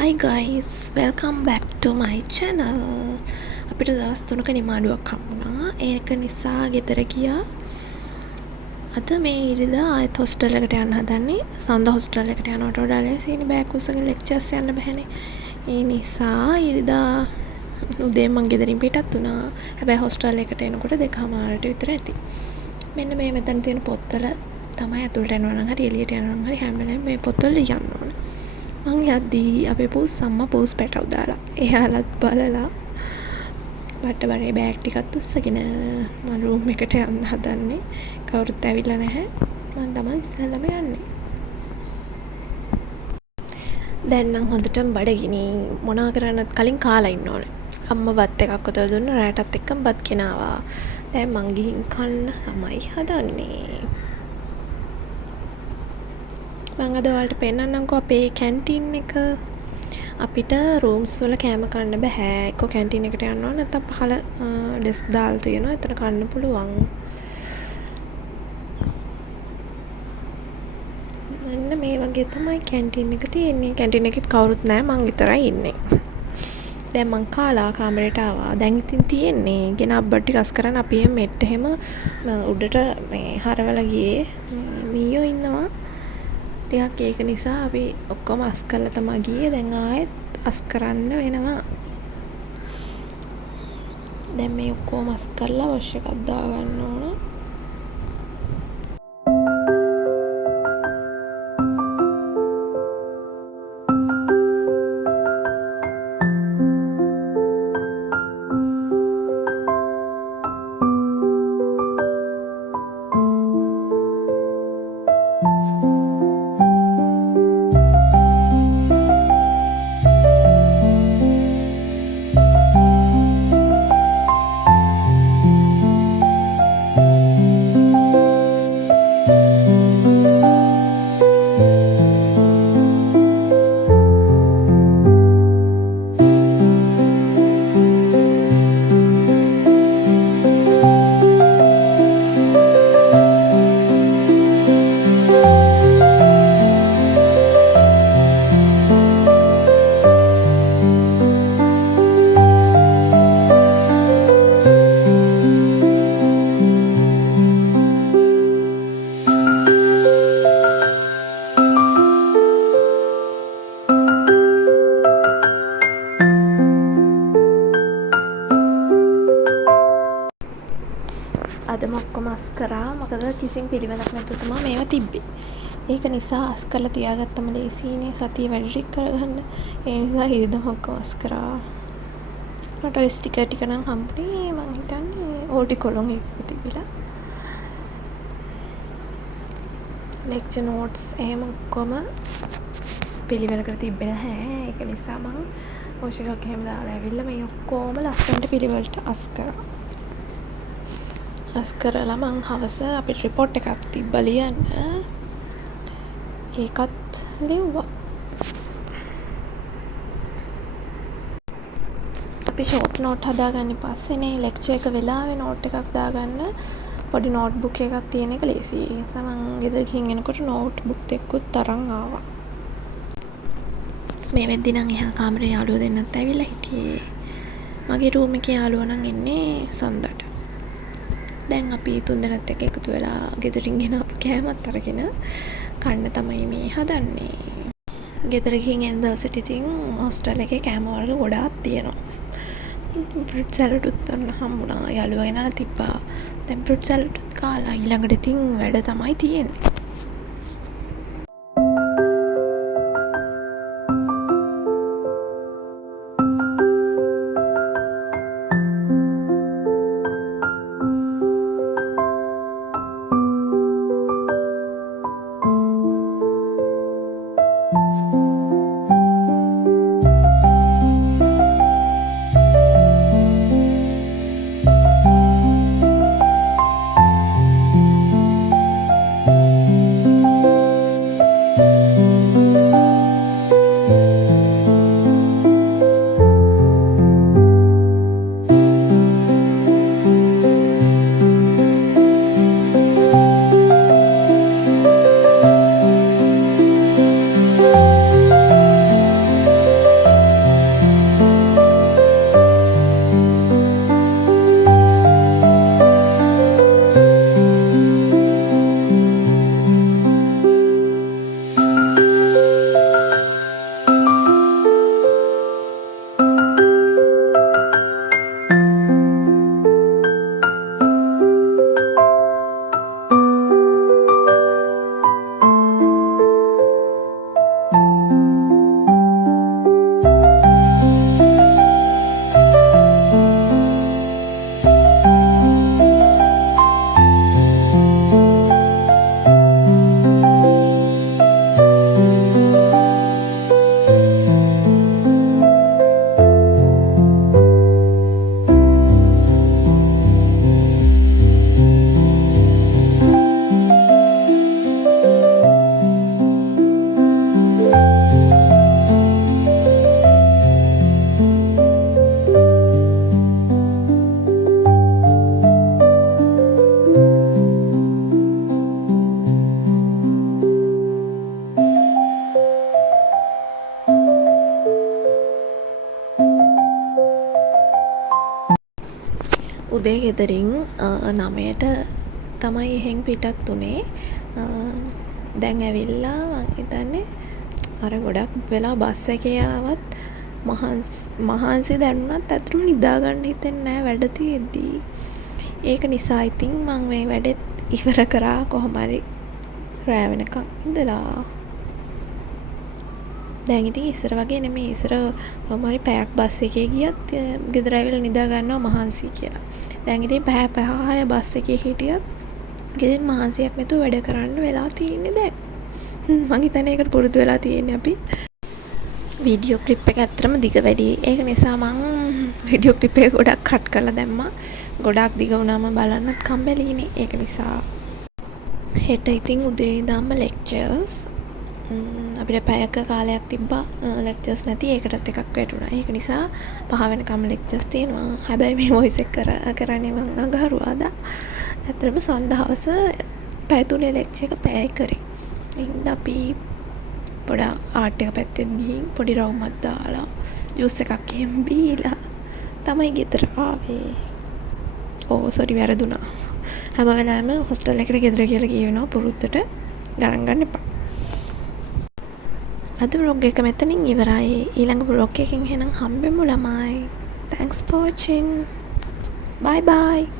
Hi guys, welcome back to my channel. අපිට දවස් 3ක නිමාඩුවක් හම්බුණා. ඒක නිසා ගෙදර ගියා. අද මේ ඉරිදා ආයෙත් හොස්ටල් එකට යන්න හදන්නේ. සඳ හොස්ටල් එකට යනකොට වඩා ලේසියිනේ බෑග් උස්සගෙන ලෙක්චර්ස් යන්න බෑනේ. ඒ නිසා ඉරිදා උදේ මං ගෙදරින් පිටත් වුණා. හැබැයි හොස්ටල් එකට එනකොට 2:00ට විතර ඇති. මෙන්න මේ මෙතන තියෙන පොත්වල තමයි ඇතුළට යනවා නම් හරි එළියට යනවා නම් හරි හැම වෙලාවෙම මේ පොත්වල ලියන්න ඕනේ. මං යද්දී අපේ පූස් අම්මා පූස් පැටව් දාලා එයාලත් බලලා බට බරේ බෑග් ටිකත් උස්සගෙන මම රූම් එකට යන්න හදන්නේ. කවුරුත් ඇවිල්ලා නැහැ. මං තමයි ඉස්සෙල්ලාම යන්නේ. දැන් නම් හොඳටම බඩගිනි මොනා කරන්නත් කලින් කාලා ඉන්න ඕනේ. අම්මා බත් එකක් උතලා දුන්නා රැටත් එක්කම බත් ගෙනාවා. දැන් මං ගිහින් කන්න තමයි හදන්නේ. මං අද ඔයාලට පෙන්නන්නම්කෝ අපේ කැන්ටීන් එක. අපිට රූම්ස් වල කෑම කන්න බෑ. එක්ක කැන්ටීන් එකට යන්න ඕන නැත්නම් පහළ ඩෙස්ක් දාලා තියෙනවා. එතන කන්න පුළුවන්. මෙන්න මේ වගේ තමයි කැන්ටීන් එක තියෙන්නේ. කැන්ටීන් එකෙත් කවුරුත් නැහැ. මං විතරයි ඉන්නේ. දැන් මං කාලා කාමරේට ආවා. දැන් ඉතින් තියෙන්නේ ගෙන අබ්බට් ටික අස් කරන් අපි මෙට්ට එහෙම උඩට මේ හරවලා ගියේ. මීයෝ ඉන්නවා. ටිකක් ඒක නිසා අපි ඔක්කොම අස් කරලා තමයි ගියේ. දැන් ආයෙත් අස් කරන්න වෙනවා. දැන් මේ ඔක්කොම අස් කරලා වොෂ් එකක් දාගන්න ඕන. අදම ඔක්කොම අස් කරා. මොකද කිසිම පිළිවෙලක් නැතුව තමයි මේවා තිබ්බේ. ඒක නිසා අස් කරලා තියාගත්තම ලේසියිනේ සතිය වැඩි ටික කරගන්න. ඒ නිසා ඉදම ඔක්කොම අස් කරා. මට ඔය ස්ටිකර් ටික නම් හම්බුනේ මං හිතන්නේ ඕටි කොලොන් එකක තිබිලා. ලෙක්චර් නෝට්ස් එහෙම ඔක්කොම පිළිවෙලකට තිබ්බේ නැහැ. ඒක නිසා මං වොෂ් එකක් එහෙම දාලා ඇවිල්ලා මේ ඔක්කොම ලස්සනට පිළිවෙලට අස් කරා. අස් කරලා මං හවස අපිට රිපෝට් එකක් තිබ්බා ලියන්න. ඒකත් ලිව්වා. අපි ෂෝට් නෝට් හදාගන්න පස්සේනේ ලෙක්චර් එක වෙලාවේ නෝට් එකක් දාගන්න පොඩි නෝට් බුක් එකක් තියෙන එක ලේසියි. ඒ නිසා මං ගෙදර ගිහින් එනකොට නෝට් බුක් දෙකකුත් අරන් ආවා. මේ වෙද්දි නම් එහා කාමරේ යාළුවෝ දෙන්නත් ඇවිල්ලා හිටියේ. මගේ රූම් එකේ යාළුවා නම් ඉන්නේ සඳට. දැන් අපි තුන්දෙනාත් එක්ක එකතු වෙලා ගෙදරින් ගෙනාපු කෑමත් අරගෙන කන්න තමයි මේ හදන්නේ. ගෙදර ගිහින් එන දවසට ඉතින් හොස්ටල් එකේ කෑම වර්ග ගොඩාක් තියෙනවා. ෆෘට් සැලඩ් උත් ගන්න හම්බුණා. යාළුවා ගෙනලා තිබ්බා. දැන් ෆෘට් සැලඩ් උත් කාලා ඊළඟට ඉතින් වැඩ තමයි තියෙන්නේ. උදේ ගෙදරින් 9ට තමයි එහෙන් පිටත් වුණේ. දැන් ඇවිල්ලා මං හිතන්නේ අර ගොඩක් වෙලා බස් එකේ ආවත් මහන්සි දැනුණත් ඇත්තටම නිදාගන්න හිතෙන්නේ නැහැ වැඩ තියෙද්දී. ඒක නිසා ඉතින් මං මේ වැඩෙත් ඉවර කරා කොහොම හරි රෑ වෙනකන් ඉඳලා. දැන් ඉතින් ඉස්සර වගේ නෙමෙයි. ඉස්සර කොහොම හරි පැයක් බස් එකේ ගියත් ගෙදර ඇවිල්ලා නිදා ගන්නවා මහන්සි කියලා. දැන් ඉතින් පැය 5 බස් එකේ හිටියත් කිසිම මහන්සියක් නැතුව වැඩ කරන්න වෙලා තියෙන්නේ දැන්. මං හිතන්නේ ඒකට පුරුදු වෙලා තියෙන්නේ අපි. වීඩියෝ ක්ලිප් එක ඇත්තටම දිග වැඩි. ඒක නිසා මං වීඩියෝ ක්ලිප් එක ගොඩක් කට් කරලා දැම්මා. ගොඩක් දිග වුණාම බලන්නත් කම්මැලිනේ. ඒක නිසා හෙට ඉතින් උදේ ඉඳන්ම ලෙක්චර්ස් අපිට පැයක කාලයක් තිබ්බා ලෙක්චර්ස් නැති. ඒකටත් එකක් වැටුණා. ඒක නිසා 5 වෙනකම් ලෙක්චර්ස් තියෙනවා. හැබැයි මේ වොයිස් එක කරන්නේ මං අඟහරුවාදා. ඇත්තටම සන්දා හවස පැය 3 ලෙක්චර් එක පැය කරේ. ඉතින් අපි පොඩක් ආර්ට් එක පැත්තෙන් ගිහින් පොඩි රවුමක් දාලා ජූස් එකක් එහෙම බීලා තමයි ගෙදර ආවේ. සෝරි වැරදුනා. හැම වෙලාවෙම හොස්ටල් එකට ගෙදර කියලා කියනවා පුරුද්දට ගණන් ගන්න එපා. අද vlog එක මෙතනින් ඉවරයි. ඊළඟ vlog එකකින් එහෙනම් හම්බෙමු ළමයි. Thanks for watching. Bye bye.